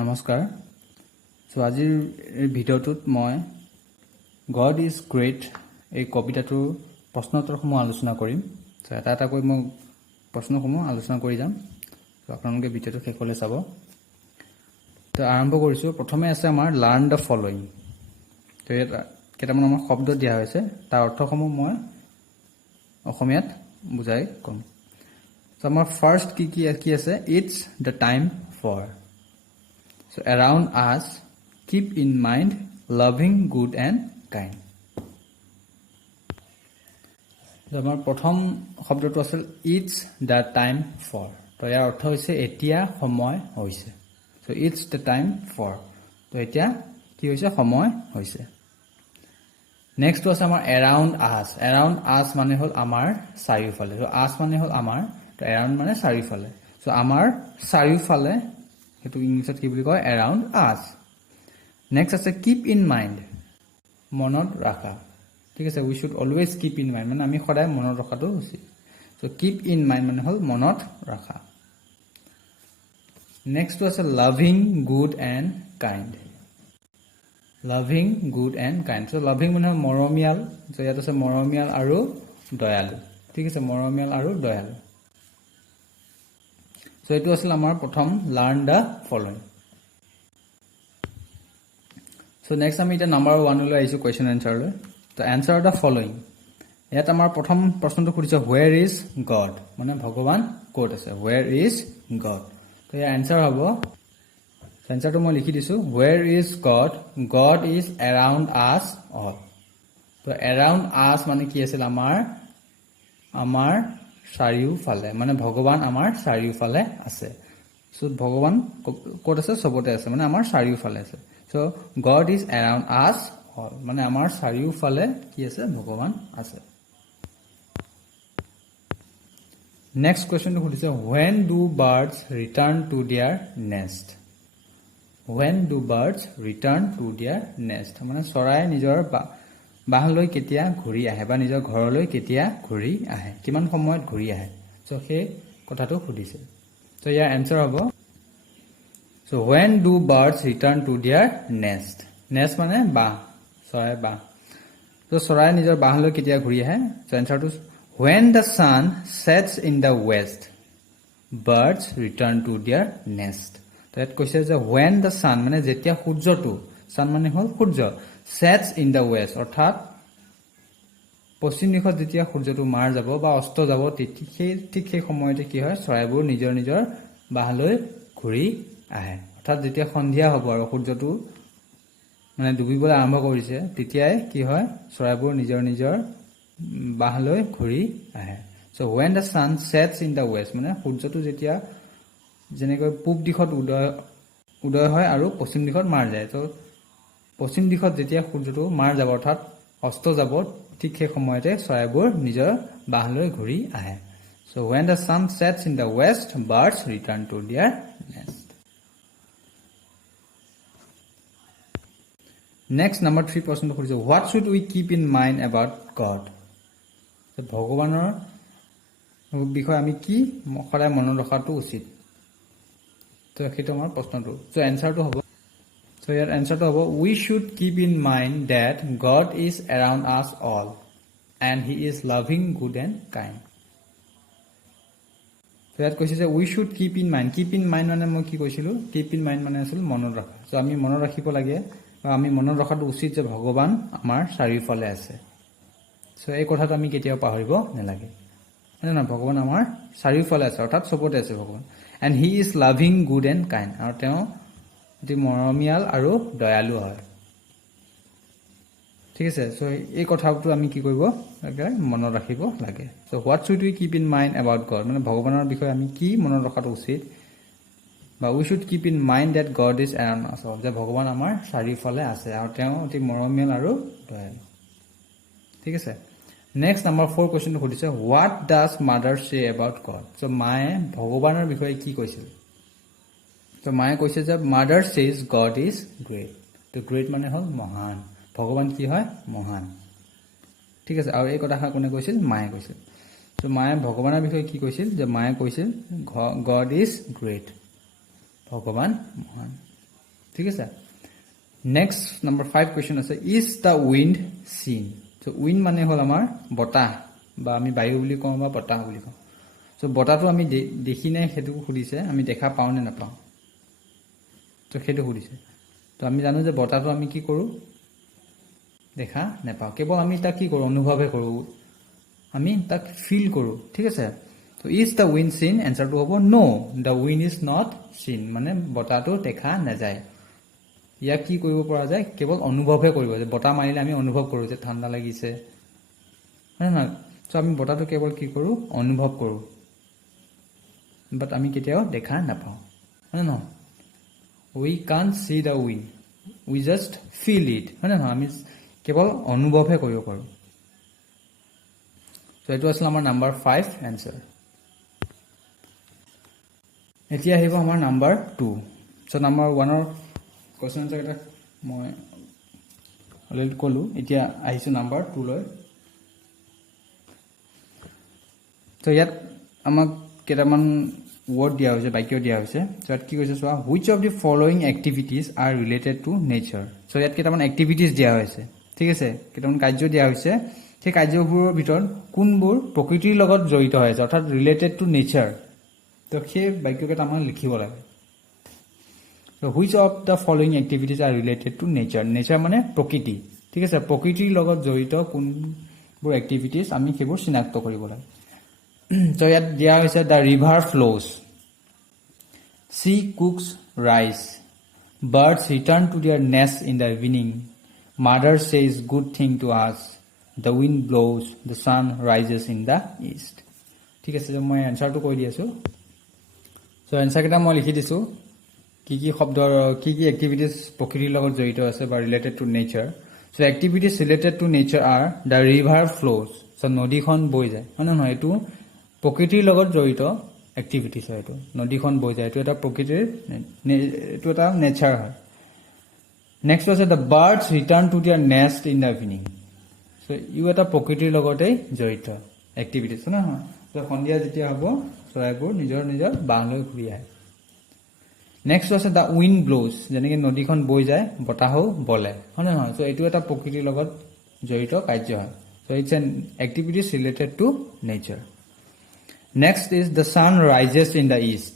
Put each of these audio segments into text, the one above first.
নমস্কাৰ সো আজিৰ ভিডিঅ'টোত মই গড ইজ গ্ৰেট এই কবিতাটোৰ প্ৰশ্নোত্তৰসমূহ আলোচনা কৰিম। সো এটা এটাকৈ মই প্ৰশ্নসমূহ আলোচনা কৰি যাম। সো আপোনালোকে ভিডিঅ'টো শেষলৈ চাব। তো আৰম্ভ কৰিছোঁ। প্ৰথমে আছে আমাৰ লাৰ্ণ দ্য ফলোইং। তো ইয়াত কেইটামান আমাৰ শব্দ দিয়া হৈছে, তাৰ অৰ্থসমূহ মই অসমীয়াত বুজাই ক'ম। তো আমাৰ ফাৰ্ষ্ট কি আছে, it's the time for. So around us, keep in mind loving, good and kind. আমাৰ প্ৰথম শব্দটো আছিল it's the time for. তো ইয়াৰ অৰ্থ হৈছে এতিয়া সময় হৈছে। So it's the time for. তো এতিয়া কি হৈছে, সময় হৈছে। নেক্সট আছে আমাৰ around us. Around us মানে হ'ল আমাৰ চাৰিওফালে। তো us মানে হ'ল আমাৰ, তো around মানে চাৰিওফালে। So আমাৰ চাৰিওফালে সেইটো ইংলিছত কি বুলি কয়, এৰাউণ্ড আছ। নেক্সট আছে কিপ ইন মাইণ্ড, মনত ৰাখা। ঠিক আছে, we should always keep in mind, মানে আমি সদায় মনত ৰখাটো উচিত। চ' কিপ ইন মাইণ্ড মানে হ'ল মনত ৰাখা। নেক্সটটো আছে loving, good and kind. Loving, good and kind. So' loving মানে হ'ল মৰমীয়াল। চ' ইয়াত আছে মৰমীয়াল আৰু দয়ালু। ঠিক আছে, মৰমীয়াল আৰু দয়ালু। সো এইটো আছিল আমাৰ প্ৰথম learn the following. So next আমি এতিয়া নাম্বাৰ 1 লৈ আহিছোঁ কুৱেশ্যন এনচাৰলৈ। তো এনচাৰ দ্য ফলোইং। ইয়াত আমাৰ প্ৰথম প্ৰশ্নটো সুধিছে হুৱেৰ ইজ গড, মানে ভগৱান ক'ত আছে, হুৱেৰ ইজ গড। তো ইয়াৰ এনচাৰ হ'ব, এনচাৰটো মই লিখি দিছোঁ, where is god, god is around us all. তো এৰাউণ্ড আছ মানে কি আছিল, আমাৰ চাৰিওফালে, মানে ভগৱান আমাৰ চাৰিওফালে আছে। চ' ভগৱান ক'ত আছে, চবতে আছে, মানে আমাৰ চাৰিওফালে আছে। চ' god is around us all, মানে আমাৰ চাৰিওফালে কি আছে, ভগৱান আছে। নেক্সট কুৱেশ্যনটো সুধিছে when do birds return to their nest. When do birds return to their nest, মানে চৰাই নিজৰ বাহলৈ কেতিয়া ঘূৰি আহে, বা নিজৰ ঘৰলৈ কেতিয়া ঘূৰি আহে, কিমান সময়ত ঘূৰি আহে। চ' সেই কথাটো সুধিছে। চ' ইয়াৰ এনচাৰ হ'ব, so' when do birds return to their nest. Nest মানে বাহ, চৰাই বাহ। চ' চৰাই নিজৰ বাহলৈ কেতিয়া ঘূৰি আহে। চ' এনচাৰটো when the sun sets in the west, birds return to their nest. তো ইয়াত কৈছে যে হুৱেন দ্য ছান মানে যেতিয়া সূৰ্যটো, ছান মানে হ'ল সূৰ্য, ছেটছ ইন দ্য ৱেষ্ট অৰ্থাৎ পশ্চিম দিশত যেতিয়া সূৰ্যটো মাৰ যাব বা অস্ত যাব, ঠিক সেই সময়তে কি হয়, চৰাইবোৰ নিজৰ নিজৰ বাহলৈ ঘূৰি আহে। অৰ্থাৎ যেতিয়া সন্ধিয়া হ'ব আৰু সূৰ্যটো মানে ডুবিবলৈ আৰম্ভ কৰিছে, তেতিয়াই কি হয়, চৰাইবোৰ নিজৰ নিজৰ বাহলৈ ঘূৰি আহে। So' when the sun sets in the west, মানে সূৰ্যটো যেতিয়া যেনেকৈ পূব দিশত উদয় হয় আৰু পশ্চিম দিশত মাৰ যায়, ত' পশ্চিম দিশত যেতিয়া সূৰ্যটো মাৰ যাব অৰ্থাৎ অস্ত যাব, ঠিক সেই সময়তে চৰাইবোৰ নিজৰ বাহলৈ ঘূৰি আহে। So' when the sun sets in the west, birds return to their nest. Next number 3 প্ৰশ্নটো সুধিছে what should we keep in mind about God. ভগৱানৰ বিষয়ে আমি কি সদায় মনত ৰখাটো উচিত। তো সেইটো আমাৰ প্ৰশ্নটো। চ' এনচাৰটো হ'ব, চ' ইয়াৰ এনচাৰটো হ'ব we should keep in mind that God is around us all and he is loving, good and kind. So' ইয়াত কৈছে যে we should keep in mind. Keep in mind মানে মই কি কৈছিলোঁ, কিপ ইন মাইণ্ড মানে আছিল মনত ৰখা। চ' আমি মনত ৰাখিব লাগে, বা আমি মনত ৰখাটো উচিত যে ভগৱান আমাৰ চাৰিওফালে আছে। চ' এই কথাটো আমি কেতিয়াও পাহৰিব নালাগে, হয় নহয়, ভগৱান আমাৰ চাৰিওফালে আছে অৰ্থাৎ চবতে আছে ভগৱান। And he is loving, good and kind, আৰু তেওঁ অতি মৰমীয়াল আৰু দয়ালু হয়। ঠিক আছে, চ' এই কথাটো আমি কি কৰিব লাগে, মনত ৰাখিব লাগে। So' what should we keep in mind about God, মানে ভগৱানৰ বিষয়ে আমি কি মনত ৰখাটো উচিত, বা we should keep in mind that God is around us all, যে ভগৱান আমাৰ চাৰিওফালে আছে আৰু তেওঁ অতি মৰমীয়াল আৰু দয়ালু। ঠিক আছে। নেক্সট নাম্বাৰ 4 কুৱেশ্যনটো সুধিছে হোৱাট ডাজ মাদাৰ চে এবাউট গড। চ' মায়ে ভগৱানৰ বিষয়ে কি কৈছিল। চ' মায়ে কৈছে যে মাদাৰ চেজ গড ইজ গ্ৰেট। তো গ্ৰেট মানে হ'ল মহান, ভগৱান কি হয়, মহান। ঠিক আছে, আৰু এই কথাষাৰ কোনে কৈছিল, মায়ে কৈছিল। চ' মায়ে ভগৱানৰ বিষয়ে কি কৈছিল, যে মায়ে কৈছিল গড ইজ গ্ৰেট, ভগৱান মহান। ঠিক আছে নেক্সট নাম্বাৰ 5 কোৱেশ্চন আছে is the wind seen so wind মানে হল আমাৰ বতাহ বা আমি বায়ু বুলি কওঁ বা বতাহ বুলি কওঁ সো বতাহটো আমি দেখি নাই হেতু খুদিছে আমি দেখা পাও নে নাপাও তো হেতু খুদিছে তো আমি জানো যে বতাহটো আমি কি কৰো দেখা নাপাও কেৱল আমি তাক কি কৰো অনুভৱহে কৰো আমি তাক ফিল কৰো ঠিক আছে তো ইজ দা উইন্ড সিন এনসারটো হ'ব নো দা উইন্ড ইজ নট সিন মানে বতাহটো দেখা নাযায় ইয়া কি কৰিব পৰা যায় কেৱল অনুভৱহে কৰিব যে বতাহ মাৰিলে আমি অনুভৱ কৰো যে ঠাণ্ডা লাগিছে হয় না সো আমি বতাহটো কেৱল কি কৰো অনুভৱ কৰো বাট আমি কেতিয়াও দেখা নাপাও হয় না we can't see the wind we just feel it হয় না আমি কেৱল অনুভৱহে কৰিব পাৰো সো এটো আছিল আমাৰ নাম্বাৰ 5 आंसर এতিয়া আহিব আমাৰ নাম্বাৰ 2 সো নাম্বাৰ 1 ৰ কোৱেশ্চন এটা মই অলৰেডি কলো এতিয়া আহিছো নাম্বাৰ 2 লৈ তো ইয়াত আমাক কেটামান word দিয়া হৈছে বাক্য দিয়া হৈছে সো ইয়াত কি কৈছে সোৱা which of the following activities are related to nature so ইয়াত কেটামান activities দিয়া হৈছে ঠিক আছে কেটামান কাৰ্য দিয়া হৈছে সেই কাৰ্যবোৰৰ ভিতৰত কোনবোৰ প্ৰকৃতিৰ লগত জড়িত হৈছে অৰ্থাৎ related to nature তো সেই বাক্যকেটা আমাৰ লিখিব লাগে So which of the following activities are related to nature? Nature মানে প্ৰকৃতি ঠিক আছে প্ৰকৃতিৰ লগত জড়িত কোনবোৰ activities আমি কেৱল চিনাক্ত কৰিব লাগে তো ইয়াত দিয়া হৈছে the river flows sea cooks rice birds return to their nest in the evening mother says good thing to us the wind blows the sun rises in the east ঠিক আছে মই আনসাৰটো কৈ দি আছো সো আনসাৰ কেটা মই লিখি দিছো কি শব্দৰ কি এক্টিভিটিজ প্ৰকৃতিৰ লগত জড়িত আছে বা related to nature so activities related to nature are the river flows so নদীখন বৈ যায় হয় না নহয় এটো প্ৰকৃতিৰ লগত জড়িত এক্টিভিটিজ হয় এটো নদীখন বৈ যায় এটো এটা প্ৰকৃতিৰ এটো এটা নেচাৰ হয় নেক্সট আছে the birds return to their nest in the evening so you এটা প্ৰকৃতিৰ লগতে জড়িত এক্টিভিটিজ না হয় তো সন্ধিয়া যেতিয়া হ'ব চৰাইবোৰ নিজৰ নিজৰ বাংলৈ ঘূৰি আহে নেক্সট আছে দা উইন্ড ব্লোজ যেনেকৈ নদীখন বৈ যায় বতাহও বলে হয় না নহয় সো এটো এটা প্ৰকৃতিৰ লগত জড়িত কাৰ্য হয় so it's an activities related to nature next is the sun rises in the east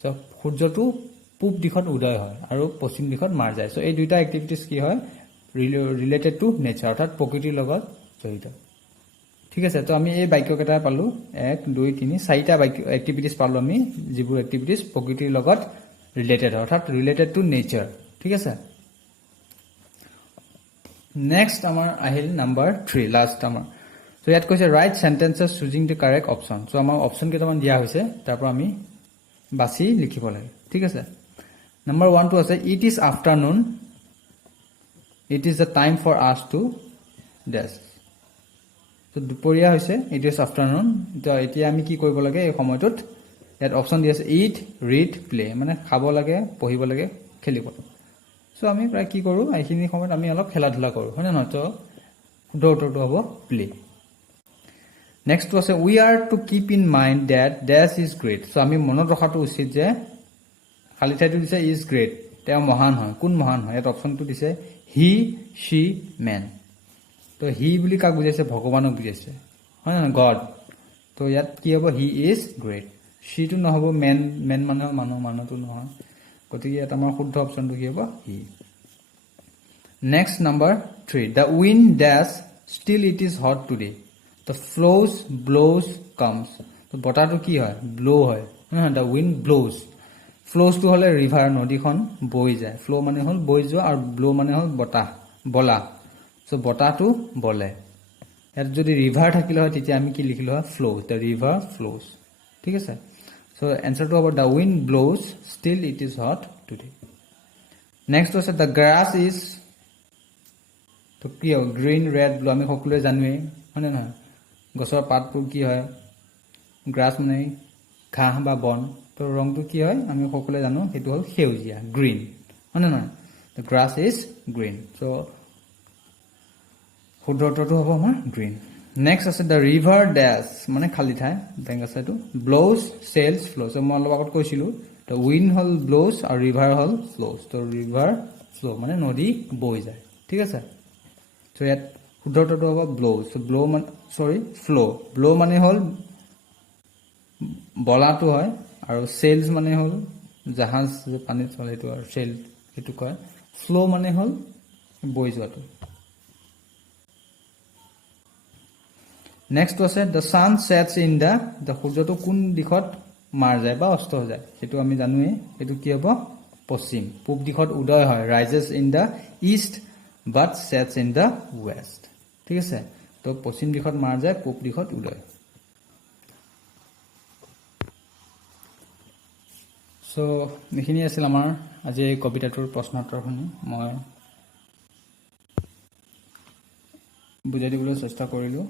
so সূৰ্যটো পূব দিশত উদয় হয় আৰু পশ্চিম দিশত মাৰ যায় সো এই দুইটা এক্টিভিটিজ কি হয় ৰিলেটেড টু নেচাৰ অৰ্থাৎ প্ৰকৃতিৰ লগত জড়িত ঠিক আছে তো আমি এই বাক্যকেটা পালো 1 2 3 চাৰিটা বাক্য এক্টিভিটিজ পালো আমি যিবোৰ এক্টিভিটিজ প্ৰকৃতিৰ লগত related অৰ্থাৎ related to nature ঠিক আছে নেক্সট আমাৰ আহিল নাম্বাৰ 3 লাষ্ট আমাৰ সো ইয়াত কৈছে right sentences choosing the correct option so আমাৰ অপচন কেইটামান দিয়া হৈছে তাৰপৰ আমি বাছি লিখিব লাগে ঠিক আছে নাম্বাৰ 1 টো আছে it is afternoon it is the time for us to ডেস তো দুপৰীয়া হৈছে ইট ইজ আফটাৰনুন তো এতিয়া আমি কি কৰিব লাগে এই সময়টোত ইয়াত অপচন দি আছে ইট ৰিড প্লে মানে খাব লাগে পঢ়িব লাগে খেলিব সো আমি প্ৰায় কি কৰো এইখিনি সময়ত আমি অলপ খেলা ধুলা কৰো হয় না নহয় তো শুদ্ধ উত্তৰটো হ'ব প্লে নেক্সট আছে we are to keep in mind that dash is great so আমি মনত ৰখাটো উচিত যে খালি ঠাইটো দিছে ইজ গ্ৰেট তেওঁ মহান হয় কোন মহান হয় ইয়াত অপচনটো দিছে হি শি মেন তো হি বুলি কাক বুজাইছে ভগৱানক বুজাইছে হয় না গড তো ইয়াত কি হ'ব হি ইজ গ্ৰেট সিটো নহব মেন মানুহটো নহয় গতিকে এটা আমাৰ শুদ্ধ অপচনটো কি হ'ব হি next number 3 the wind dash still it is hot today the flows blows comes তো বতাহটো কি হয় ব্লো হয় the wind blows flows to হলে ৰিভাৰ নদীখন বৈ যায় ফ্লো মানে হল বৈ যোৱা আৰু ব্লো মানে হল বতাহ বলা সো বতাহটো বলে ইয়াত যদি ৰিভাৰ থাকিলে হয় তেতিয়া আমি কি লিখিলো হয় ফ্লো the river flows ঠিক আছে So answer to about the wind blows still it is hot today. Next was the grass is to কি হয় green red blue আমি সকলোৱে জানোৱে হয়নে নহয় গছৰ পাতবোৰ কি হয় গ্ৰাছ মানে ঘাঁহ বা বন তো ৰংটো কি হয় আমি সকলোৱে জানো সেইটো হল সেউজীয়া গ্ৰীন হয়নে নহয় the grass is green so শুদ্ধ উত্তৰটো হ'ব আমাৰ গ্ৰীন নেক্সট আছে the river dash মানে খালি ঠাই বেংক আছে তো blows sails flows মই অলপ আগত কৈছিলো তো উইণ্ড হ'ল ব্লোজ আৰু ৰিভাৰ হ'ল ফ্লোজ তো ৰিভাৰ ফ্লো মানে নদী বৈ যায় ঠিক আছে তো ইয়াত শুদ্ধটো হ'ব ব্লোজ ব্লো মানে সৰি ফ্লো ব্লো মানে হ'ল বলাটো হয় আৰু সেলস মানে হ'ল জাহাজ যে পানীত চলে সেইটো আৰু সেল সেইটো কয় ফ্লো মানে হ'ল বৈ যোৱাটো নেক্সট আছে the sun sets in the সূৰ্যটো কোন দিশত মাৰ যায় বা অস্ত হৈ যায় সেইটো আমি জানোৱে এটো কি হ'ব পশ্চিম পূব দিশত উদয় হয় rises in the east but sets in the west ঠিক আছে তো পশ্চিম দিশত মাৰ যায় পূব দিশত উদয় সো এইখিনি আছিল আমাৰ আজি এই কবিতাটোৰ প্ৰশ্নোত্তৰখিনি মই বুজাই দিবলৈ চেষ্টা কৰিলোঁ